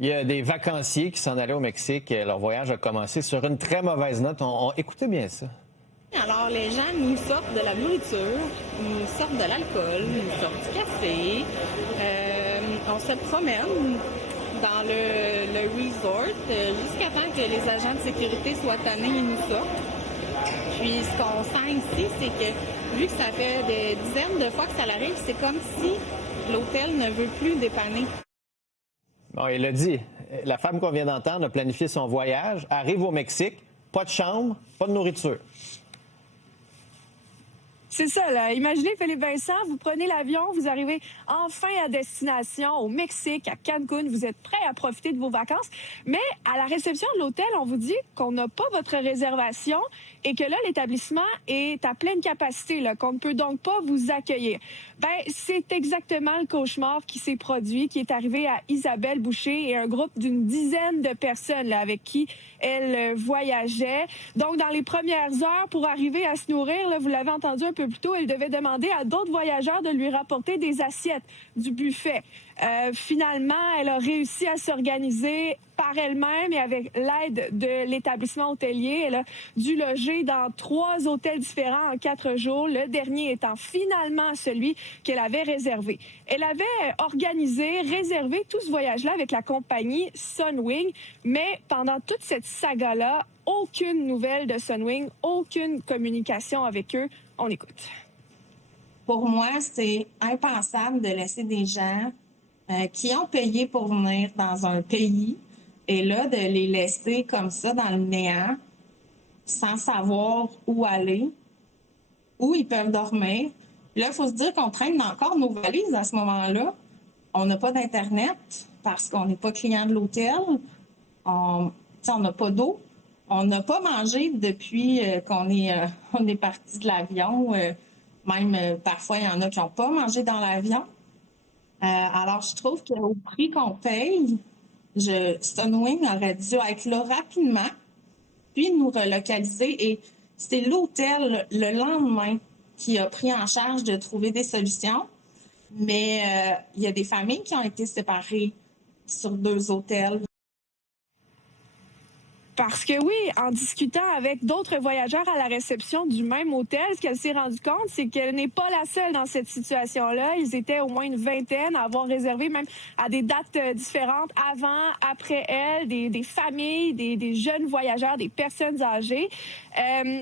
Il y a des vacanciers qui s'en allaient au Mexique. Leur voyage a commencé sur une très mauvaise note. Écoutez bien ça. Alors, les gens nous sortent de la nourriture, nous sortent de l'alcool, nous sortent du café. On se promène dans le resort jusqu'à temps que les agents de sécurité soient tannés et nous sortent. Puis, ce qu'on sent ici, c'est que vu que ça fait des dizaines de fois que ça l'arrive, c'est comme si l'hôtel ne veut plus dépanner. Bon, il l'a dit. La femme qu'on vient d'entendre a planifié son voyage, arrive au Mexique, pas de chambre, pas de nourriture. C'est ça, là. Imaginez, Philippe Vincent, vous prenez l'avion, vous arrivez enfin à destination au Mexique, à Cancun, vous êtes prêt à profiter de vos vacances, mais à la réception de l'hôtel, on vous dit qu'on n'a pas votre réservation et que là, l'établissement est à pleine capacité, là, qu'on ne peut donc pas vous accueillir. Ben, c'est exactement le cauchemar qui s'est produit, qui est arrivé à Isabelle Boucher et un groupe d'une dizaine de personnes là, avec qui elle voyageait. Donc, dans les premières heures, pour arriver à se nourrir, là, vous l'avez entendu un peu plus tôt, elle devait demander à d'autres voyageurs de lui rapporter des assiettes du buffet. Finalement, elle a réussi à s'organiser par elle-même et avec l'aide de l'établissement hôtelier. Elle a dû loger dans 3 hôtels différents en 4 jours, le dernier étant finalement celui qu'elle avait réservé. Elle avait organisé, réservé tout ce voyage-là avec la compagnie Sunwing, mais pendant toute cette saga-là, aucune nouvelle de Sunwing, aucune communication avec eux. On écoute. Pour moi, c'est impensable de laisser des gens qui ont payé pour venir dans un pays et là, de les laisser comme ça dans le néant, sans savoir où aller, où ils peuvent dormir. Là, il faut se dire qu'on traîne encore nos valises à ce moment-là. On n'a pas d'Internet parce qu'on n'est pas client de l'hôtel. On n'a pas d'eau. On n'a pas mangé depuis qu'on est parti de l'avion. Même parfois, il y en a qui n'ont pas mangé dans l'avion. Alors, je trouve qu'au prix qu'on paye, Sunwing aurait dû être là rapidement, puis nous relocaliser. Et c'est l'hôtel, le lendemain, qui a pris en charge de trouver des solutions. Mais il y a des familles qui ont été séparées sur 2 hôtels. Parce que oui, en discutant avec d'autres voyageurs à la réception du même hôtel, ce qu'elle s'est rendue compte, c'est qu'elle n'est pas la seule dans cette situation-là. Ils étaient au moins une vingtaine à avoir réservé, même à des dates différentes, avant, après elle, des familles, des jeunes voyageurs, des personnes âgées.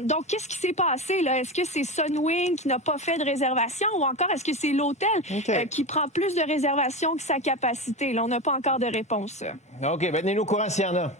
Donc, qu'est-ce qui s'est passé là? Est-ce que c'est Sunwing qui n'a pas fait de réservation ou encore est-ce que c'est l'hôtel qui prend plus de réservations que sa capacité? Là, on n'a pas encore de réponse. OK, ben tenez-nous au courant s'il y en a.